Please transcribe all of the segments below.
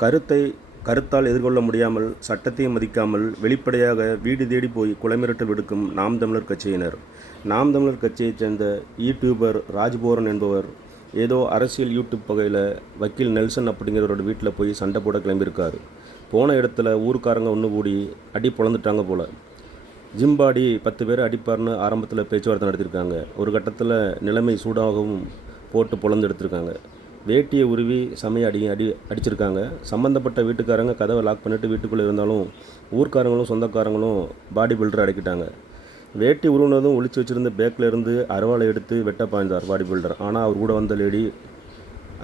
கருத்தால் எதிர்கொள்ள முடியாமல், சட்டத்தையும் மதிக்காமல் வெளிப்படையாக வீடு தேடி போய் கொலை மிரட்டல் விடுக்கும் நாம் தமிழர் கட்சியினர். நாம் தமிழர் கட்சியைச் சேர்ந்த யூடியூபர் ராஜ்போரன் என்பவர் ஏதோ அரசியல் யூடியூப் வகையில் வக்கீல் நெல்சன் அப்படிங்கிறவரோட வீட்டில் போய் சண்டை போட கிளம்பியிருக்காரு. போன இடத்துல ஊருக்காரங்க ஒன்று கூடி அடி பொழந்துட்டாங்க போல். ஜிம்பாடி 10 பேர் அடிப்பார்னு ஆரம்பத்தில் பேச்சுவார்த்தை நடத்தியிருக்காங்க. ஒரு கட்டத்தில் நிலைமை சூடாகவும் போட்டு பொழந்து எடுத்திருக்காங்க. வேட்டியை உருவி சமைய அடிச்சிருக்காங்க. சம்மந்தப்பட்ட வீட்டுக்காரங்க கதவை லாக் பண்ணிவிட்டு வீட்டுக்குள்ளே இருந்தாலும் ஊர்க்காரங்களும் சொந்தக்காரங்களும் பாடி பில்டரை அடக்கிட்டாங்க. வேட்டி உருவினதும் ஒளிச்சு வச்சுருந்த பேக்கில் இருந்து அருவாளை எடுத்து வெட்ட பாய்ந்தார் பாடி பில்டர். ஆனால் அவர் கூட வந்த லேடி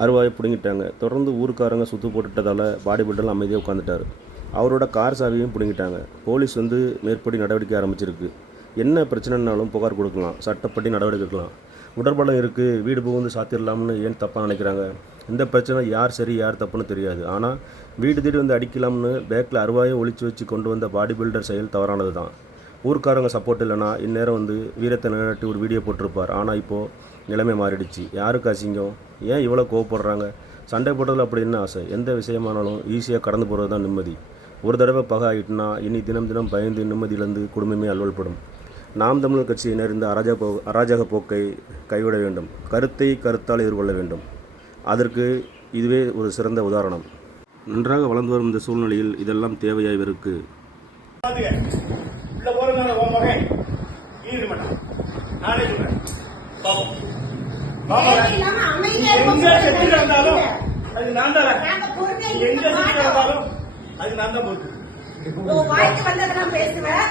அருவாயை பிடுங்கிட்டாங்க. தொடர்ந்து ஊருக்காரங்க சுற்று போட்டுட்டதால் பாடி பில்டர் அமைதியாக உட்காந்துட்டார். அவரோட கார் சாவியும் பிடுங்கிட்டாங்க. போலீஸ் மேற்படி நடவடிக்கை ஆரம்பிச்சிருக்கு. என்ன பிரச்சனைனாலும் புகார் கொடுக்கலாம், சட்டப்படி நடவடிக்கை எடுக்கலாம். உடற்பலம் இருக்குது, வீடு புகுந்து சாத்திடலாம்னு ஏன் தப்பாக நினைக்கிறாங்க? இந்த பிரச்சனை யார் சரி யார் தப்புன்னு தெரியாது. ஆனால் வீடு தேடி வந்து அடிக்கலாம்னு பேக்கில் அருவாயை ஒளிச்சு வச்சு கொண்டு வந்த பாடி பில்டர் செயல் தவறானது தான். ஊர்க்காரங்க சப்போர்ட் இல்லைனா இந்நேரம் வீரத்தை நிலைநாட்டி ஒரு வீடியோ போட்டிருப்பார். ஆனால் இப்போது நிலைமை மாறிடுச்சு. யாருக்கு அசிங்கம்? ஏன் இவ்வளோ கோவப்படுறாங்க? சண்டை போடுறதுல அப்படி என்ன ஆசை? எந்த விஷயமானாலும் ஈஸியாக கடந்து போகிறது தான் நிம்மதி. ஒரு தடவை பகை ஆகிட்டுனா இனி தினம் தினம் பயந்து நிம்மதியிலேருந்து குடும்பமே அல்வல்படும். நாம் தமிழர் கட்சியினர் இந்த அராஜக போக்கை கைவிட வேண்டும். கருத்தால் எதிர்கொள்ள வேண்டும். அதற்கு இதுவே ஒரு சிறந்த உதாரணம். நன்றாக வளர்ந்து வரும் இந்த சூழ்நிலையில் இதெல்லாம் தேவையா இவருக்கு? வாய்க்கு வந்ததெல்லாம் பேசுவேன்,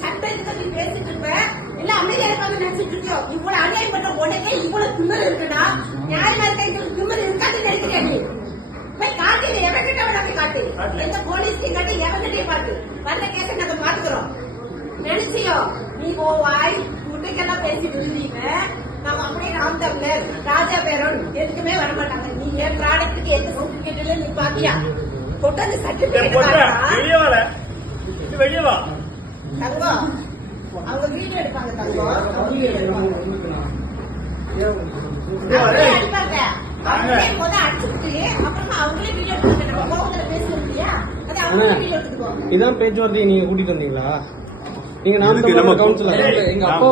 சட்டத்துக்கு பேசிட்டு இருப்பேன். இல்ல அமைதியா இருக்காங்க நினைச்சிட்டு இருக்கியோ? இவ்வளவு அநியாயம் பண்ற உடனே இவ்வளவு திமிரு இருக்குன்னா நியாயமா இருக்க எங்களுக்கு திமிரு இருக்காது நினைக்கிறேன். நீ போய் காட்டு, எவங்கிட்ட வேணாமே காட்டு, எந்த போலீஸ்லையும் காட்டு, எவங்கிட்டையும் காட்டு. வந்த கேட்க நாங்க பாத்துக்கிறோம் நினைச்சியோ? நீ வாய் முட்டைக்கெல்லாம் பேசிட்டு இருந்தீங்க. நாங்க அப்படியே நாம் தமிழர் ராஜா பேரோடு எதுக்குமே வரமாட்டாங்க. நீ என் ப்ராடக்ட்டுக்கு எந்த சர்டிபிகேட்ல நீ பாத்தியா? கொட்டாந்து சர்டிபிகேட் தங்கம், அவங்க வீடியோ எடுப்பாங்க தங்கம், இதான் பேச்சுவார்த்தை. நீங்க கூட்டிட்டு வந்தீங்களா? நீங்க நாம கவுன்சிலர் எங்க அப்பா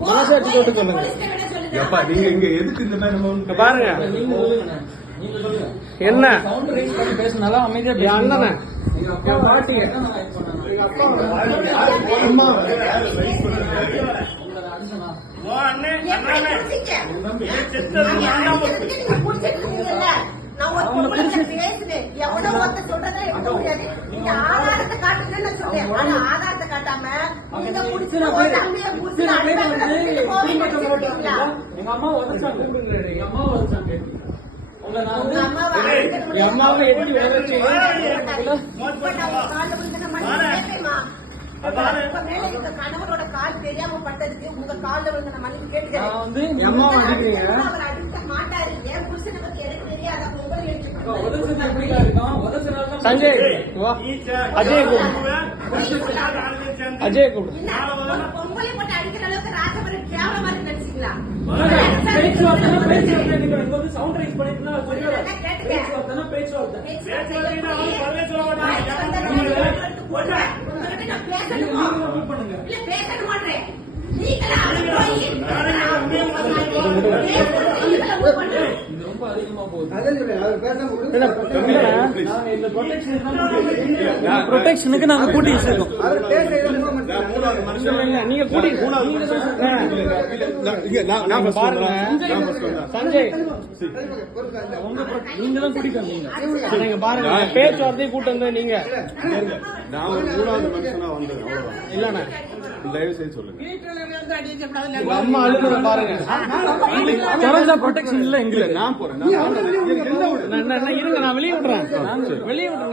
மனசாட்சி தொட்டு சொல்லுங்க. நீங்க எதுக்கு இந்த மாதிரி பாருங்க என்ன பேசினாலும் அமைதியா அண்ணன் பாட்டிங்க பேசுனேன். எவ்வளவு ஒருத்த சொல்றதை எடுக்க முடியாது. நீங்க ஆதாரத்தை காட்டுங்கன்னு சொன்னேன். ஆனா ஆதாரத்தை காட்டாம நீங்க புடிச்சு தம்பியை புடிச்சு எங்க அம்மா உதச்சாங்க. எங்க அம்மாவை எப்படி கணவரோட கால் தெரியாம பட்டதுக்கு உங்க கால விழுந்த மன்னிப்பு கேட்டுக்கிறேன். மாட்டாரு. என் புருஷனை பத்தி எனக்கு தெரியாத சஞ்சய் அஜய் பொங்கலை போட்டு அடிக்கிற அளவுக்கு ராஜபுரம் கேவலமா நினைச்சீங்களா? பேச மாட்டேன். ப்ரொடெக்ஷனுக்கு நாங்க கூட்டி வச்சிருக்கோம். நீங்க கூட்டி பாருங்க சஞ்சய், நீங்க தான் கூட்டிட்டு நீங்க பாருங்க. பேச்சுவார்த்தை கூட்டம் வந்து நீங்க நான் ஒரு 3வது மனுஷனா வந்தேன். இல்லண்ணா தயவு செய்து சொல்லுங்க. அம்மா அழுகுற பாருங்க. ப்ரொடெக்ஷன் இல்ல எங்களுக்கு. நான் போறேன். இருங்க, நான் வெளியே விடுறேன். வெளியே விடுறேன்.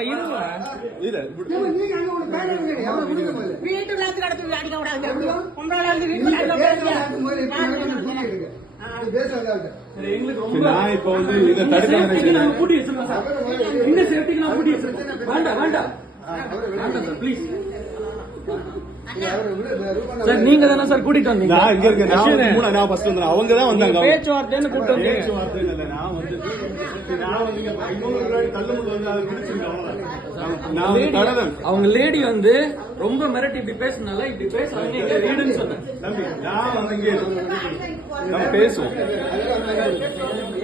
வீட்டுல அடிக்க விடாது. நான் இப்ப இதை தடுக்க கூட்டி வச்சிருக்கேன். வேண்டாம் வேண்டாம் ப்ளீஸ். சார் நீங்க தானே சார் கூட்டிட்டு வந்தீங்க? நான் இங்க இருக்கேன். நான் ஃபர்ஸ்ட் வந்தேன். அவங்க தான் வந்தாங்க. பேச்சுவார்த்தைன்னு கூப்பிட்டு வந்தீங்க. பேச்சுவார்த்தை இல்ல. நான் வந்து இன்னொரு தள்ளுமுள்ள வந்து அதை பிடிச்சிருக்கேன். அவ்வளவுதான். நான் கடலன். அவங்க லேடி வந்து ரொம்ப மிரட்டி இப்படி பேசினால இப்படி பேசுறாங்க எங்க வீடுன்னு சொன்னேன். தம்பி நான் வந்து இங்கே நம்ம பேசுவோம்.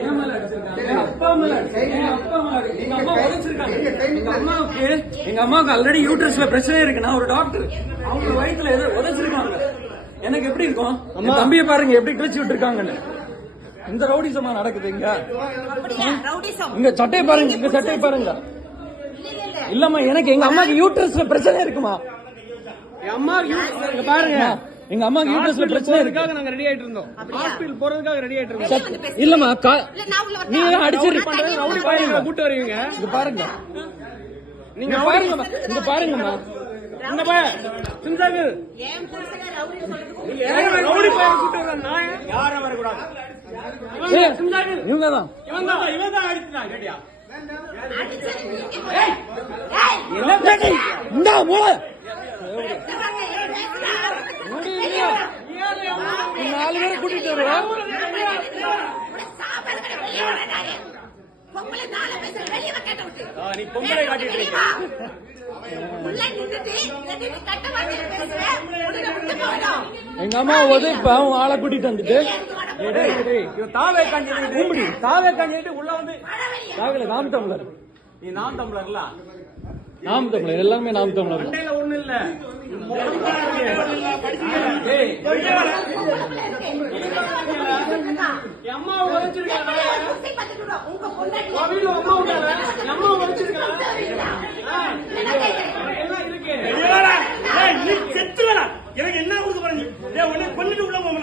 என் மேல அடிச்சிருக்காங்க. எங்க அப்பா மேல அடிச்சிருக்காங்க. எங்க அப்பா மேல அடிச்சிருக்காங்க. எங்க அம்மா உடைச்சிருக்காங்க. எங்க அம்மாவுக்கு ஆல்ரெடி யூட்ரஸ்ல பிரச்சனை இருக்கு. நான் ஒரு டாக்டர். அவங்க வயித்துல ஏதோ உடைச்சிருக்காங்க. எனக்கு எப்படி இருக்கும்? என் தம்பியை பாருங்க எப்படி கிழிச்சு விட்டுருக்காங்கன்னு. இந்த ரவுடிசமா நடக்குது இங்க. அப்படியா ரவுடிசம்? இங்க சட்டையை பாருங்க. இங்க சட்டையை பாருங்க. இல்லம்மா எனக்கு எங்க அம்மாக்கு யூட்ரஸ்ல பிரச்சனை இருக்குமா? என் அம்மா பாருங்க. எங்க அம்மாக்கு யூட்ரஸ்ல பிரச்சனை இருக்காக நாங்க ரெடி ஆயிட்டு இருந்தோம். ஹாஸ்பிடல் போறதுக்காக ரெடி ஆயிட்டு இருக்கோம். இல்லம்மா நீங்க அடிச்சிருப்பீங்க. ரவுடி பாருங்க கூட்டி வருவீங்க. இங்க பாருங்க. நீங்க பாருங்கம்மா. இங்க பாருங்கம்மா. இங்க பாரு. சிந்தாகு. ஏன் புருஷனை ரவுடி சொல்றது? நீங்க ரவுடி பாரு கூட்டி வர நாய் யாரும் வர கூடாது. சிந்தாகு. இவங்கதான். இவன்தான் அடிச்சான் கேட்டியா? அடிச்சது நீங்க. ஏய் என்ன கேட்டி? இந்த மூளை. நாலு பேரை கூட்டிட்டு வருவா. நீ பொம்பளை காட்டிட்டு இருக்க. எங்க அம்மா இப்ப அவன் ஆளை கூட்டிட்டு வந்துட்டு தாவே காண்டிட்டு உள்ள வந்து நாம் தமிழர். நீ நாம் தமிழர்ல நாம் தமிழர் எல்லாமே நாம் தமிழர். ஒண்ணு இல்ல அம்மா உழைச்சிருக்காங்க. எனக்கு என்ன கொடுக்க போறீங்க? கொண்டுட்டு உள்ள போக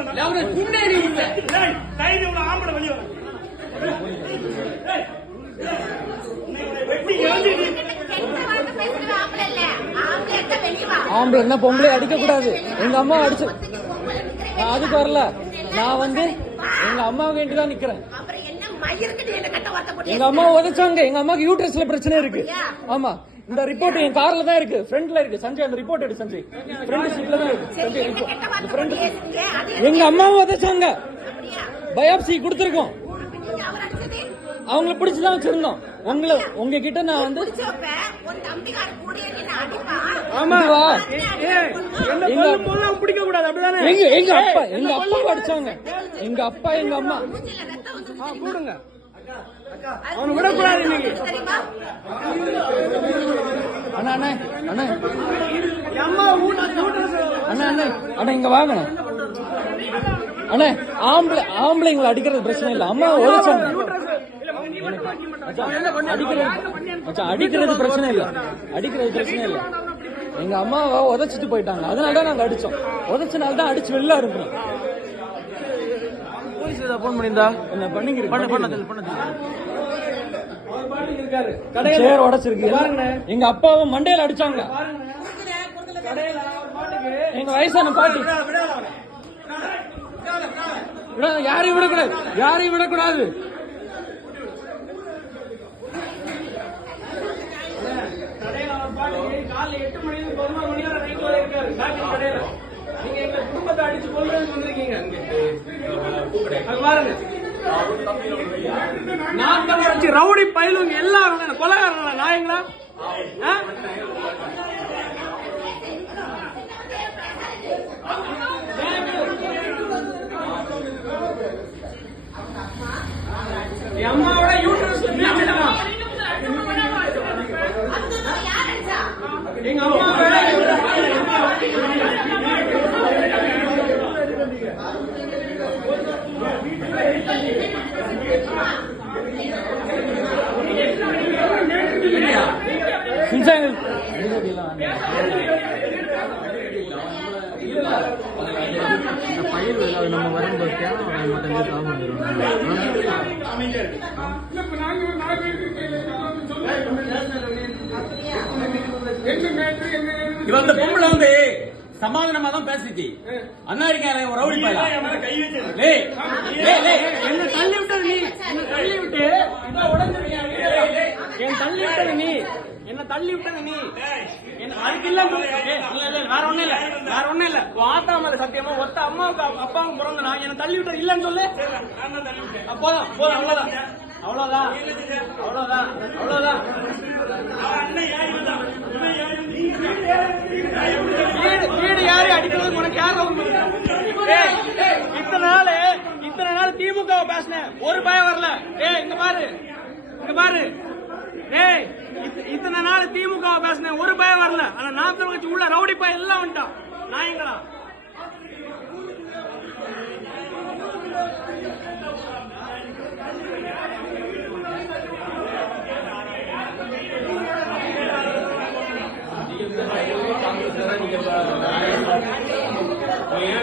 ஆம்பளை வெளியே ஆம்பளை என்ன பொம்பளை அடிக்க கூடாது. எங்க அம்மா அடிச்சு நான் அதுக்கு வரல. நான் வந்து எங்க அம்மாவுக்கு வேண்டி தான் நிக்கிறேன். எங்க அம்மா உதைச்சாங்க. எங்க அம்மாக்கு யூட்ரஸ்ல பிரச்சனை இருக்கு. ஆமா இந்த ரிப்போர்ட் என் கார்ல தான் இருக்கு. ஃப்ரண்ட்ல இருக்கு. சஞ்சய் அந்த ரிப்போர்ட் எடு. சஞ்சய் ஃப்ரண்ட் சீட்ல தான் இருக்கு. சஞ்சய் ரிப்போர்ட். எங்க அம்மாவை உதைச்சாங்க. பயாப்சி கொடுத்துருக்கோம். அவங்கள பிடிச்சுதான் வச்சிருந்தோம். உங்ககிட்ட நான் வந்து பிடிக்க கூடாது அப்படிதானே? எங்க அப்பா அடிச்சாங்க. எங்க அப்பா எங்க அம்மா கூடுங்க. அவனை விடக்கூடாது இன்னைக்கு. அண்ணா அண்ணா அண்ணா அண்ணா அண்ணா அண்ணா இங்க வாங்க அண்ணா. ஆம்பளைங்களை அடிக்கிறது பிரச்சனை இல்ல. அம்மா உழைச்சாங்க. அடிக்கிறது பிரச்சனை இல்ல. அடிக்கிறது பிரச்சனை இல்ல. எங்க அம்மாவை உதைச்சிட்டு போயிட்டாங்க. அதனாலதான் நாங்க அடிச்சோம். உதைச்சனால்தான் அடிச்சு வெளில இருக்கணும். போன் பண்ணிருந்தா என்ன சேர் உடைச்சிருக்கு. எங்க அப்பாவை மண்டையில அடிச்சாங்க. எங்க வயசான பாட்டி யாரையும் விடக்கூடாது. யாரையும் விடக்கூடாது. காலைல 8 மணிக்கு 11 மணி வரை நைட் வரை இருக்காரு கடையில. நீங்க எங்க குடும்பத்தை அடிச்சு கொல்றதுக்கு வந்திருக்கீங்க. பாருங்க நான் தான் ரவுடி பயிலுங்க எல்லாரும் கொலைகாரங்களா நாயங்களா? அம்மாவோட யூட்ரஸ் எங்க அம்மா பயிர் நம்ம வரும்போது இவன் அந்த பொம்பளை வந்து சமாதானமா தான் பேசிச்சு. அண்ணா இருக்காரு ஒரு ரவுடி பையன் என்ன தள்ளி விட்டது நீ. என்ன தள்ளி விட்டு என் தள்ளி விட்டது நீ. என்ன தள்ளி விட்டது நீ. அதுக்கு இல்ல வேற ஒண்ணும் இல்ல, வேற ஒண்ணும் இல்ல. ஆத்தா மேல சத்தியமா ஒத்த அம்மாவுக்கு அப்பாவுக்கு பிறந்தனா என்ன தள்ளி விட்டது இல்லன்னு சொல்லு. போதும் போதும், அவ்வளவுதான் அவ்வளவுதான் அவ்வளவுதான் அவ்வளவுதான். வீடு யாரு அடிக்கிறது உனக்கு யாரும் இத்தனை நாள் திமுக பேசினேன், ஒரு பயம் வரல. இங்க பாரு இங்க பாரு, இத்தனை நாள் திமுக பேசினேன், ஒரு பயம் வரல. ஆனா நாம் தமிழர் கட்சி உள்ள ரவுடி பையன் எல்லாம் வந்துட்டான். நாயங்களா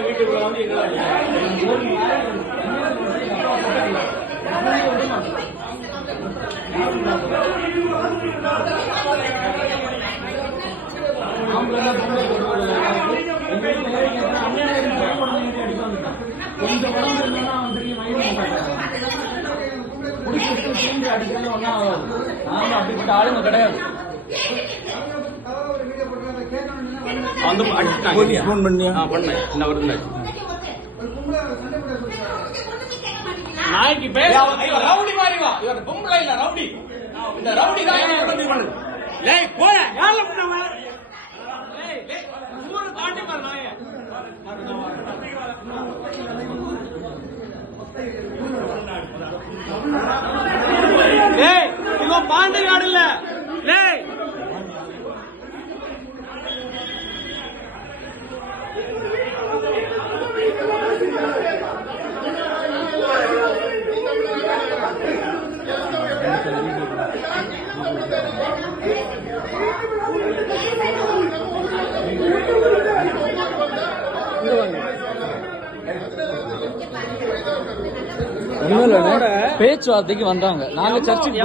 வீட்டுக்குள்ள வந்து அப்படிப்பட்ட ஆளுங்க கிடையாது. நாய்க்கு பேச ரவுடி மாதிரி வா, இவர் பொம்பளை இல்ல ரவுடி. இந்த ரவுடி தான் போற யாருல ஊரு தாண்டி பாரு நாய. இவன் பாண்டி காடு இல்ல. பேச்சுவார்த்தைக்கு வந்தாங்க. நாங்க சர்ச்சுக்கு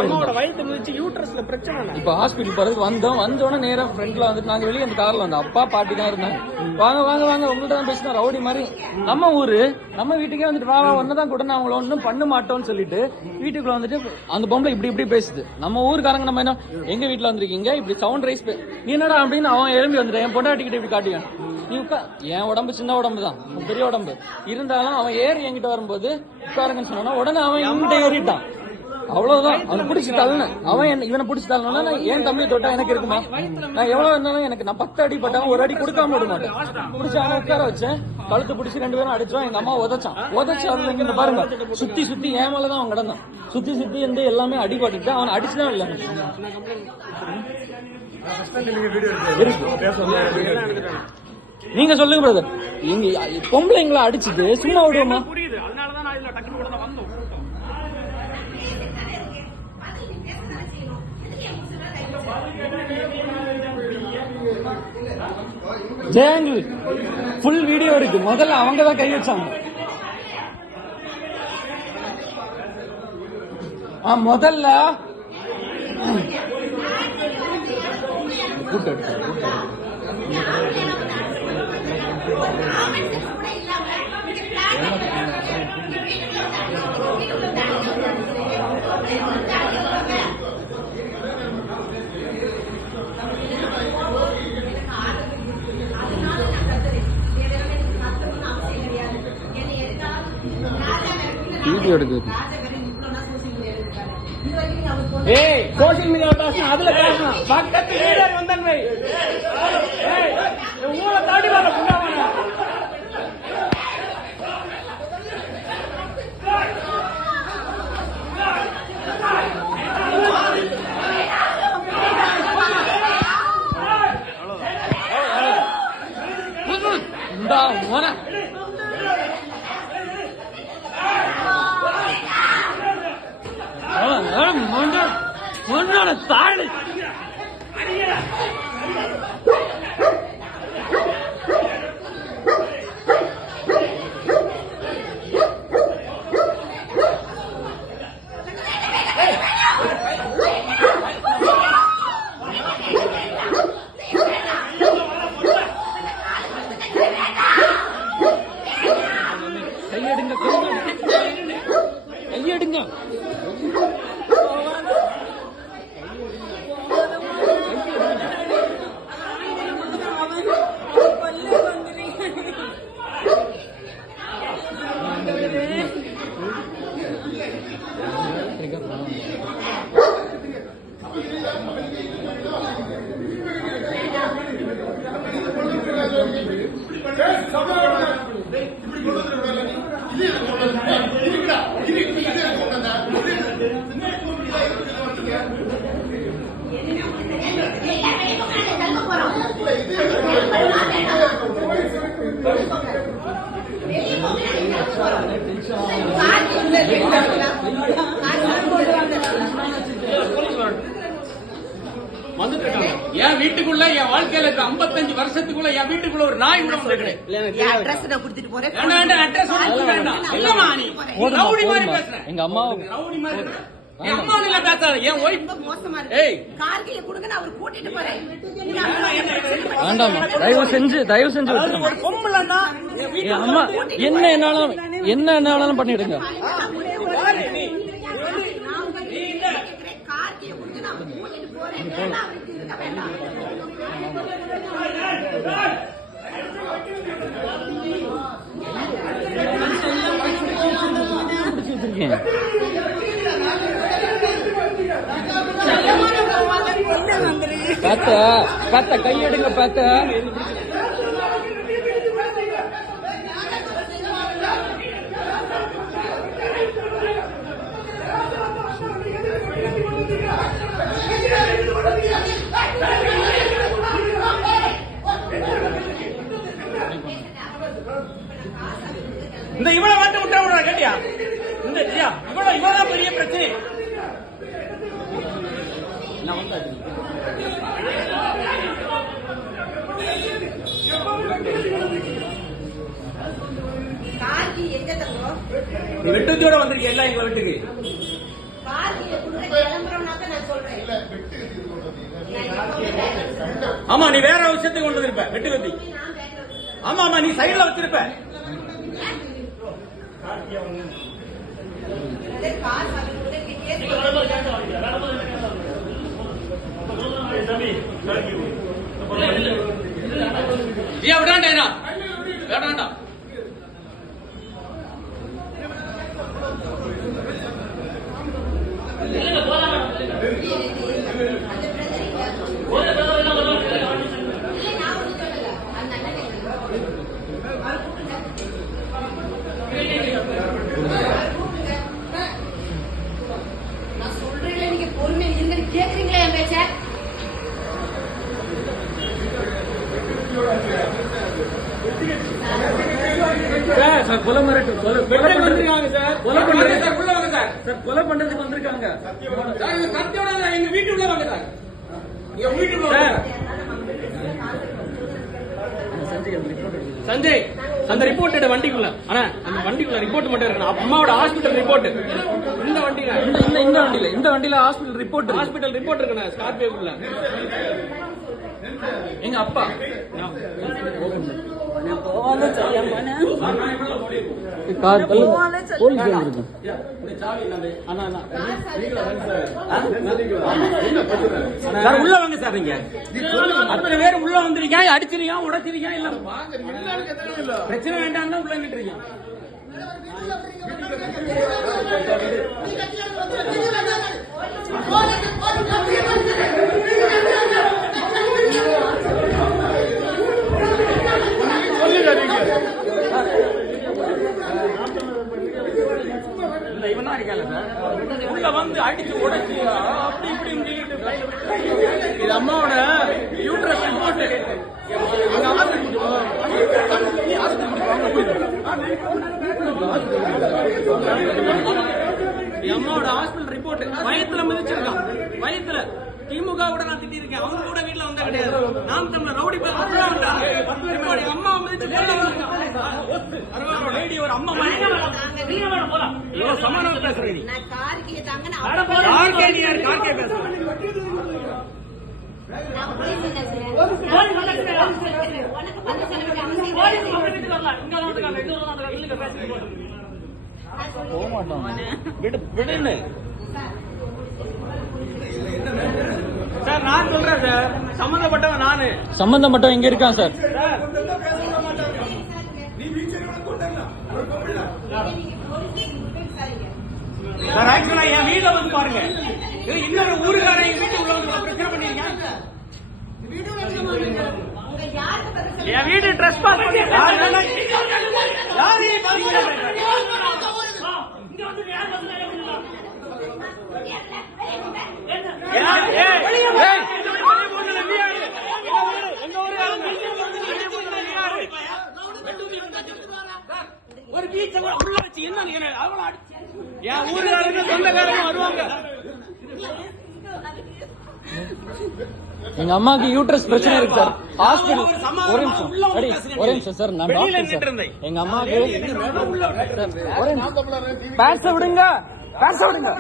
இப்ப ஹாஸ்பிட்டல் போறதுக்கு வந்தோம். வந்தோடனே நேரா ஃப்ரெண்ட்ல வந்துட்டு நாங்க வெளியே அந்த கார்ல வந்தோம். அப்பா பாட்டி தான் இருந்தாங்க. வாங்க வாங்க வாங்க உங்கள்ட்ட தான் பேசினா ரவுடி மாதிரி. நம்ம ஊரு நம்ம வீட்டுக்கே வந்துட்டு வா ஒன்னதான் கூட நான் அவங்கள ஒன்னும் பண்ண மாட்டோம்னு சொல்லிட்டு வீட்டுக்குள்ள வந்துட்டு அந்த பொம்பளை இப்படி இப்படி பேசுது. நம்ம ஊருக்காரங்க நம்ம என்ன எங்க வீட்டுல வந்திருக்கீங்க இப்படி சவுண்ட் ரைஸ் நீ என்னடா அப்படின்னு அவன் எழும்பி வந்துட்டேன். என் பொண்டாட்டிக்கிட்ட இப்படி காட்டியான். நீ என் உடம்பு சின்ன உடம்பு தான், பெரிய உடம்பு இருந்தாலும் அவன் ஏறி என்கிட்ட வரும்போது உட்காருங்கன்னு சொன்னா உடனே அவன் என்கிட்ட ஏறிட்டான். அவ்வளவுதான். அவனை பிடிச்சி தள்ளனேன். அவன் இவனை பிடிச்சி தள்ளனா ஏன் தம்பி தொட்டா எனக்கு இருக்குமா? நான் எவ்வளவு இருந்தாலும் எனக்கு நான் 10 அடி பட்டாலும் ஒரு அடி கொடுக்காம விட மாட்டேன். பிடிச்சி அவனை உட்கார வச்சேன். கழுத்து பிடிச்சி 2 பேரும் அடிச்சோம். எங்க அம்மா உதச்சு அதுல இங்க பாருங்க சுத்தி சுத்தி ஏன் மேலதான் அவன் கிடந்தான். சுத்தி சுத்தி இருந்து எல்லாமே அடிபட்டு அவன் அடிச்சுதான் இல்ல. நீங்க சொல்லுங்க பிரதர், இங்க பொம்பளைங்களை அடிச்சுட்டு சும்மா விடுவோமா? ஜெயங்கு ஃபுல் வீடியோ இருக்கு. முதல்ல அவங்க தான் கை வச்சாங்க. முதல்ல வீடியோ எடுக்குது. சோசியல் மீடியா பேசணும், அதுல பேசணும். பக்கத்து லீடர் வந்தன்மை ஊரை தாண்டி வர புண்டாவான தாழ் கையெடுங்க கையெடுங்க கார்த்தி வந்து வந்துட்டு இருக்காங்க. என் வீட்டுக்குள்ள என் வாழ்க்கையில இருக்க 55 வருஷத்துக்குள்ள என் வீட்டுக்குள்ள ஒரு நாய் கூட வந்து அட்ரஸ் நான் கொடுத்துட்டு போறேன். அட்ரஸ் வேண்டாம். இல்லம்மா நீ ரவுடி மாதிரி பேசுற. எங்க அம்மா ரவுடி மாதிரி என் அம்மா நீல பேசாத. என் ஒய்ஃப் ரொம்ப மோசமா ஏய். இருக்கு. கார்கில கொடுங்க நான் அவர் கூட்டிட்டு போறேன். வேண்டாம், தயவு செஞ்சு விட்டுருங்க. ஒரு பொம்பளைன்னா என் அம்மா என்ன என்னாலும் பண்ணிடுங்க. கார்கில கொடுங்க நான் அவர் கூட்டிட்டு போறேன். வேண்டாம், அவருக்கு இருக்க வேண்டாம். பாத்த கையெடுங்க பாத்த. இந்த இவளை மட்டும் விட்டா கேட்டியா? இந்த இவதான் பெரிய பிரச்சனை. கார்கி எங்க தங்கம்? வெட்டுத்தியோட வந்திருக்கீங்க எல்லாம் எங்க வீட்டுக்கு. கார்கில கொடுங்க கிளம்புறோம்னாக்க நான் சொல்றேன். ஆமா நீ வேற விஷயத்துக்கு கொண்டு வந்திருப்ப. வெட்டு கத்தி. ஆமா நீ சைடுல வச்சிருப்ப. விடாண்டா வேண்டாண்டா. நான் சொல்றேன், நீங்க பொறுமை இருங்க. கேக்குறீங்களா என் பேச்ச? கொலை மிரட்டு கொலை பண்றாங்க சார். கொலை பண்றது சார். உள்ள வாங்க சார். கொலை பண்றதுக்கு வந்திருக்காங்க. சார் இந்த கத்தியோட எங்க வீட்டுக்குள்ள வாங்க சார். எங்க வீட்டுக்குள்ள வாங்க. சஞ்சய் அந்த ரிப்போர்ட் எடு வண்டிக்குள்ள. ஆனா அந்த வண்டிக்குள்ள ரிப்போர்ட் மட்டும் இருக்கணும். அம்மாவோட ஹாஸ்பிடல் ரிப்போர்ட் இந்த வண்டியில இந்த வண்டியில ஹாஸ்பிடல் ரிப்போர்ட் இருக்கணும். ஸ்கார்பியோக்குள்ள எங்க அப்பா சார் உள்ள வாங்க சார். நீங்க அத்தனை பேர் உள்ள வந்திருக்கீங்க. அடிச்சிருக்கீங்க, உடைச்சிருக்கீங்க. இல்ல பிரச்சனை வேண்டாம் உள்ள நின்றுறீங்க. இவன் தான் இருக்காங்க சார். உள்ள வந்து அடிச்சு உடைச்சு அப்படி இப்படி இது அம்மாவோட யூட்ரஸ் ரிப்போர்ட். அம்மாவோட ஹாஸ்பிடல் ரிப்போர்ட். வயத்துல மிதிச்சிருக்கான். வயத்துல திமுக கூட நான் திட்டிருக்கேன். அவங்க கூட வீட்டுல வந்தா கிடையாது. நாம் தமிழர் ரவுடி பேர் அம்மா மிதிச்சு லேடி ஒரு அம்மா சமாதானம் பேசுறேன். நான் கார்கில தாங்க நான் கார்கே பேசுறேன். விடுன்னு சார் நான் சொல்றேன் சார். சம்பந்தப்பட்டவன் நானு. சம்பந்தப்பட்டவன் எங்க இருக்கான் சார்? சார் ஆக்சுவலா என் வீட்டுல வந்து பாருங்க. இன்னொரு ஊருக்காரன் எங்க வீட்டு உள்ள வந்து பிரச்சனை பண்ணிருக்கீங்க. என் வீடு ட்ரெஸ் பாஸ் பண்ணி ஒரு பீச்ச உள்ள வச்சு என்ன என் ஊருக்காரங்க சொந்தக்காரங்க வருவாங்க. எங்க அம்மாக்கு யூட்ரஸ் பிரச்சனை இருக்கு சார். ஹாஸ்பிடல் ஒரு நிமிஷம் அடி, ஒரு நிமிஷம் சார். நான் வெளியில டாக்டர் சார். நின்னுட்டு எங்க அம்மாக்கு ஒரு நிமிஷம் பேச விடுங்க, பேச விடுங்க.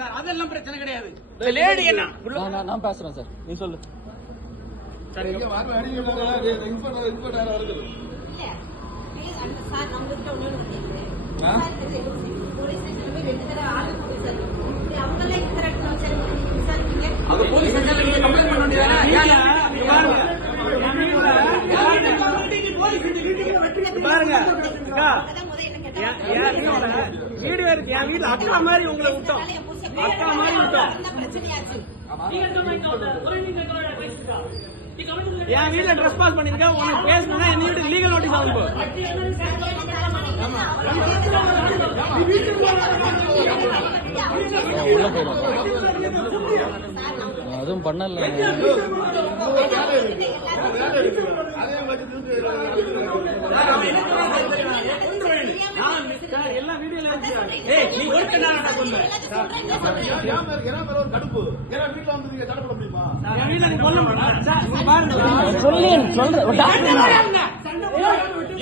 சார், அதெல்லாம் பிரச்சனை கிடையாது. இந்த லேடி என்ன நான் பேசுறேன் சார், நீ சொல்லு. இல்ல சார் நம்மகிட்ட ஒண்ணு போலீஸ் ஸ்டேஷன்ல போய் 2 தடவை ஆர்டர் போட்டு சார் அவங்களே இந்த இடத்துல வச்சு விசாரிக்கீங்க. அது போலீஸ் ஸ்டேஷன்ல நீங்க கம்ப்ளைண்ட் பண்ண வேண்டியதானே? பாருங்க அக்கா, வீடியோ இருக்கு. என் வீட்டுல அக்கா மாதிரி உங்களை விட்டோம், அக்கா மாதிரி விட்டோம். பிரச்சனையாச்சு. என் வீட்டுல ட்ரெஸ் பாஸ் பண்ணிருக்கேன். உனக்கு பேசணும்னா என் வீட்டுக்கு லீகல் நோட்டீஸ் ஆகும். உள்ள போயிடும். அதுவும் பண்ணல. எல்லாம் வீடியோல நீ ஒருத்தனா சொல்லு. என் வீட்டுல நீ கொல்ல மாட்டேன். சொல்லி சொல்றேன்.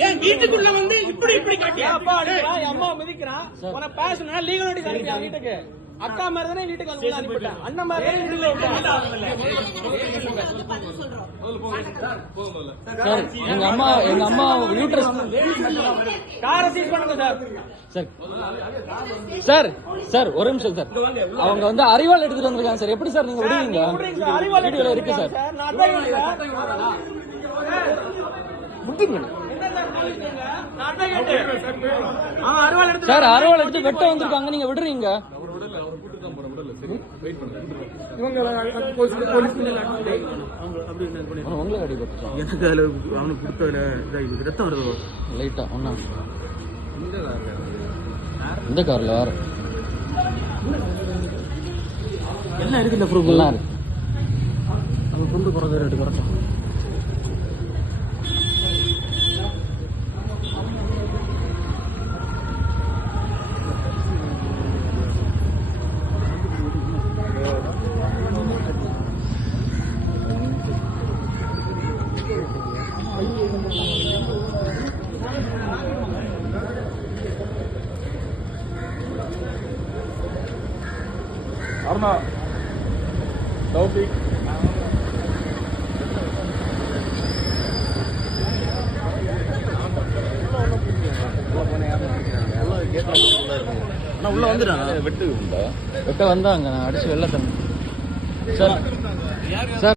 என் வீட்டுக்குள்ள வந்து இப்படி காட்டியா? அப்பா என் அம்மா மிதிக்கிறான். உன பேசணும்னா லீகல் நோட்டீஸ் அனுப்பியா வீட்டுக்கு? அக்கா மாதிரி தானே வீட்டுக்கு வந்து அனுப்பிட்டேன். அண்ணன் மாதிரி தானே வீட்டுல விட்டேன். சார் எங்க அம்மா யூட்ரஸ் காரை சீஸ் பண்ணுங்க சார். சார் சார் ஒரு நிமிஷம் சார். அவங்க வந்து அறிவாள் எடுத்துட்டு வந்திருக்காங்க சார். எப்படி சார் நீங்க விடுவீங்க? வீடியோல இருக்கு சார். சார் அறுவாள் எடுத்து வெட்ட வந்திருக்காங்க, நீங்க விடுறீங்க? உங்களுக்கு அடிபட்டு எனக்கு அதுல அவனுக்கு கொடுத்ததுல ரத்தம் வருது லைட்டா ஒன்னா. இந்த கார்ல வேற எல்லாம் இருக்குல்ல ப்ரூஃப் எல்லாம் இருக்கு. அவங்க கொண்டு போறது ரேட்டு கரெக்டா. அருணா தௌபிக் உள்ள வந்துட்டாங்க. வெட்ட வந்தாங்க, நான் அடிச்சு வெளில தந்தேன் சார். சார்